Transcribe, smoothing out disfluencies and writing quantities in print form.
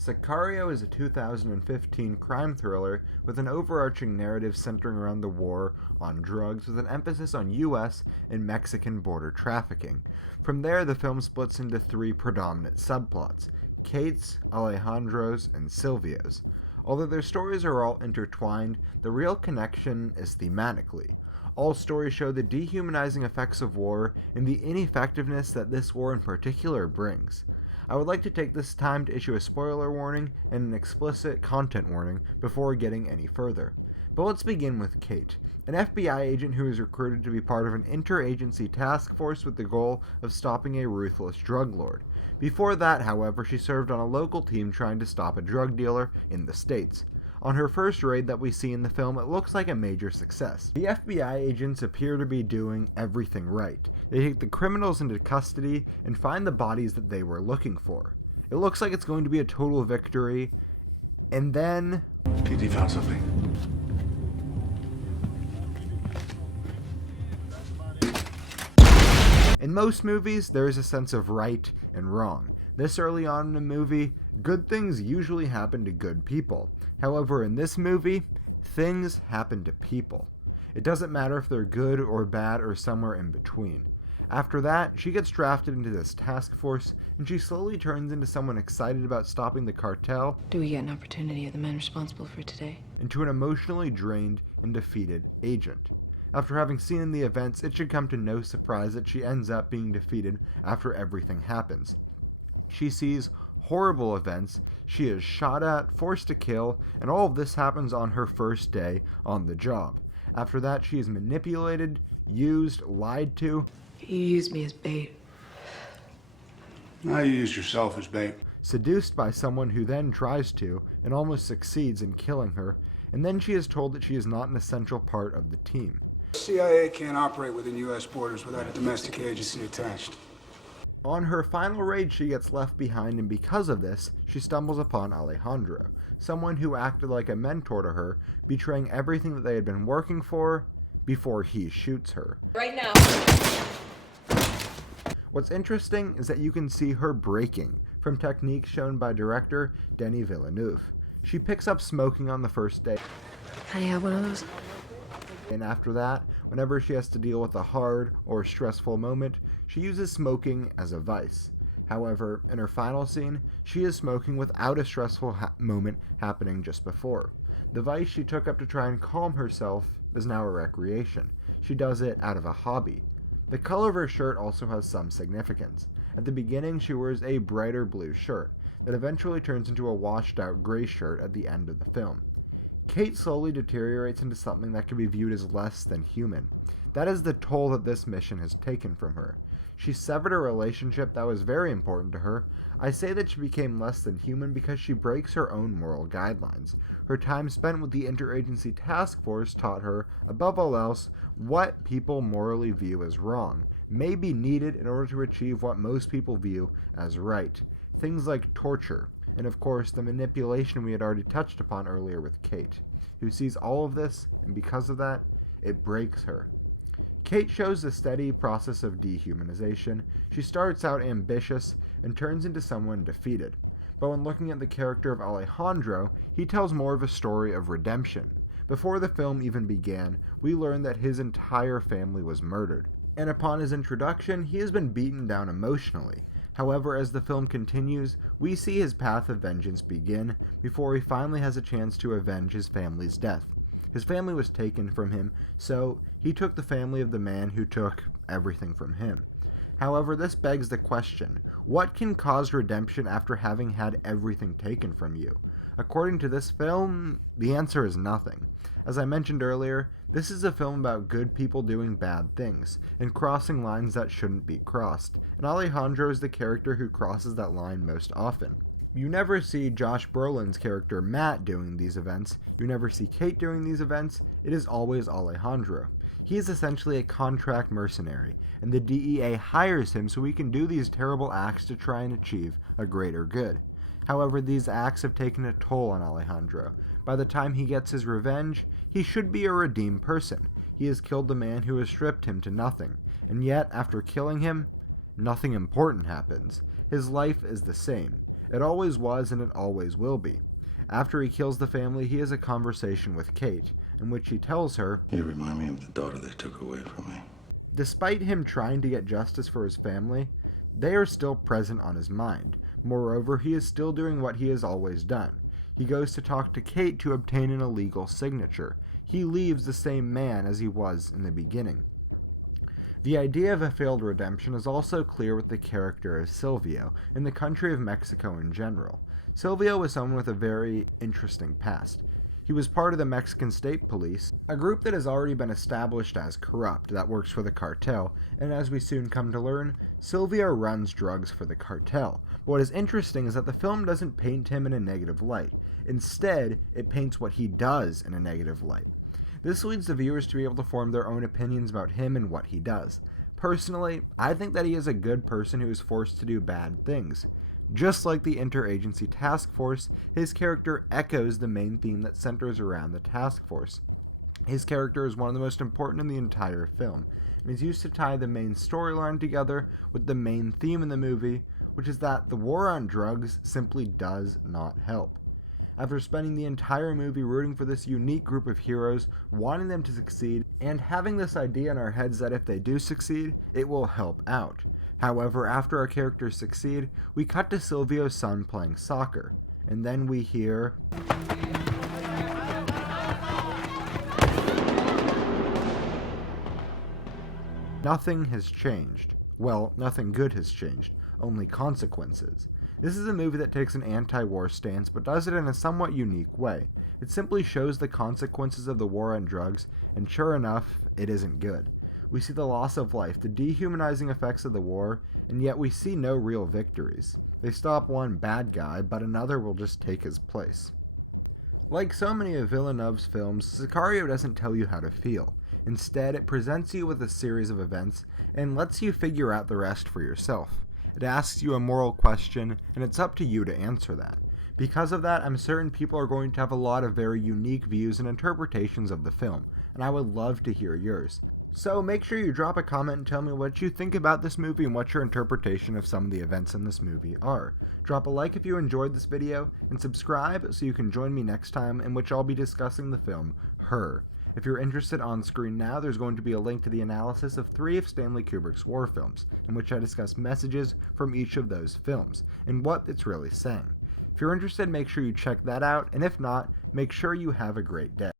Sicario is a 2015 crime thriller with an overarching narrative centering around the war on drugs with an emphasis on U.S. and Mexican border trafficking. From there, the film splits into three predominant subplots: Kate's, Alejandro's, and Silvio's. Although their stories are all intertwined, the real connection is thematically. All stories show the dehumanizing effects of war and the ineffectiveness that this war in particular brings. I would like to take this time to issue a spoiler warning and an explicit content warning before getting any further. But let's begin with Kate, an FBI agent who is recruited to be part of an interagency task force with the goal of stopping a ruthless drug lord. Before that, however, she served on a local team trying to stop a drug dealer in the States. On her first raid that we see in the film, it looks like a major success. The FBI agents appear to be doing everything right. They take the criminals into custody and find the bodies that they were looking for. It looks like it's going to be a total victory, and then... PT found something. In most movies, there is a sense of right and wrong. This early on in a movie, good things usually happen to good people. However, in this movie, things happen to people. It doesn't matter if they're good or bad or somewhere in between. After that, she gets drafted into this task force, and she slowly turns into someone excited about stopping the cartel. Do we get an opportunity of the men responsible for today? Into an emotionally drained and defeated agent. After having seen the events, it should come to no surprise that she ends up being defeated after everything happens. She sees horrible events, she is shot at, forced to kill, and all of this happens on her first day on the job. After that, she is manipulated, used, lied to. You used me as bait. Now you used yourself as bait. Seduced by someone who then tries to, and almost succeeds in killing her, and then she is told that she is not an essential part of the team. CIA can't operate within U.S. borders without a domestic agency attached. On her final raid, she gets left behind, and because of this, she stumbles upon Alejandro, someone who acted like a mentor to her, betraying everything that they had been working for before he shoots her. Right now. What's interesting is that you can see her breaking from techniques shown by director Denis Villeneuve. She picks up smoking on the first day. Can I have one of those? And after that, whenever she has to deal with a hard or stressful moment, she uses smoking as a vice. However, in her final scene, she is smoking without a stressful moment happening just before. The vice she took up to try and calm herself is now a recreation. She does it out of a hobby. The color of her shirt also has some significance. At the beginning, she wears a brighter blue shirt that eventually turns into a washed-out gray shirt at the end of the film. Kate slowly deteriorates into something that can be viewed as less than human. That is the toll that this mission has taken from her. She severed a relationship that was very important to her. I say that she became less than human because she breaks her own moral guidelines. Her time spent with the interagency task force taught her, above all else, what people morally view as wrong may be needed in order to achieve what most people view as right. Things like torture, and of course the manipulation we had already touched upon earlier with Kate, who sees all of this, and because of that, it breaks her. Kate shows the steady process of dehumanization. She starts out ambitious and turns into someone defeated. But when looking at the character of Alejandro, he tells more of a story of redemption. Before the film even began, we learn that his entire family was murdered. And upon his introduction, he has been beaten down emotionally. However, as the film continues, we see his path of vengeance begin before he finally has a chance to avenge his family's death. His family was taken from him, so he took the family of the man who took everything from him. However, this begs the question, what can cause redemption after having had everything taken from you? According to this film, the answer is nothing. As I mentioned earlier, this is a film about good people doing bad things, and crossing lines that shouldn't be crossed, and Alejandro is the character who crosses that line most often. You never see Josh Brolin's character Matt doing these events, you never see Kate doing these events, it is always Alejandro. He is essentially a contract mercenary, and the DEA hires him so he can do these terrible acts to try and achieve a greater good. However, these acts have taken a toll on Alejandro. By the time he gets his revenge, he should be a redeemed person. He has killed the man who has stripped him to nothing, and yet, after killing him, nothing important happens. His life is the same. It always was and it always will be. After he kills the family, he has a conversation with Kate, in which he tells her, You remind me of the daughter they took away from me. despite him trying to get justice for his family, they are still present on his mind. Moreover, he is still doing what he has always done. He goes to talk to Kate to obtain an illegal signature. He leaves the same man as he was in the beginning. The idea of a failed redemption is also clear with the character of Silvio, in the country of Mexico in general. Silvio was someone with a very interesting past. He was part of the Mexican State Police, a group that has already been established as corrupt, that works for the cartel, and as we soon come to learn, Silvio runs drugs for the cartel. What is interesting is that the film doesn't paint him in a negative light. Instead, it paints what he does in a negative light. This leads the viewers to be able to form their own opinions about him and what he does. Personally, I think that he is a good person who is forced to do bad things. Just like the Interagency Task Force, his character echoes the main theme that centers around the task force. His character is one of the most important in the entire film, and is used to tie the main storyline together with the main theme in the movie, which is that the war on drugs simply does not help. After spending the entire movie rooting for this unique group of heroes, wanting them to succeed, and having this idea in our heads that if they do succeed, it will help out. However, after our characters succeed, we cut to Silvio's son playing soccer, and then we hear... Nothing has changed. Well, nothing good has changed, only consequences. This is a movie that takes an anti-war stance, but does it in a somewhat unique way. It simply shows the consequences of the war on drugs, and sure enough, it isn't good. We see the loss of life, the dehumanizing effects of the war, and yet we see no real victories. They stop one bad guy, but another will just take his place. Like so many of Villeneuve's films, Sicario doesn't tell you how to feel. Instead, it presents you with a series of events, and lets you figure out the rest for yourself. It asks you a moral question, and it's up to you to answer that. Because of that, I'm certain people are going to have a lot of very unique views and interpretations of the film, and I would love to hear yours. So make sure you drop a comment and tell me what you think about this movie and what your interpretation of some of the events in this movie are. Drop a like if you enjoyed this video, and subscribe so you can join me next time, in which I'll be discussing the film Her. If you're interested, on screen now, there's going to be a link to the analysis of 3 of Stanley Kubrick's war films, in which I discuss messages from each of those films, and what it's really saying. If you're interested, make sure you check that out, and if not, make sure you have a great day.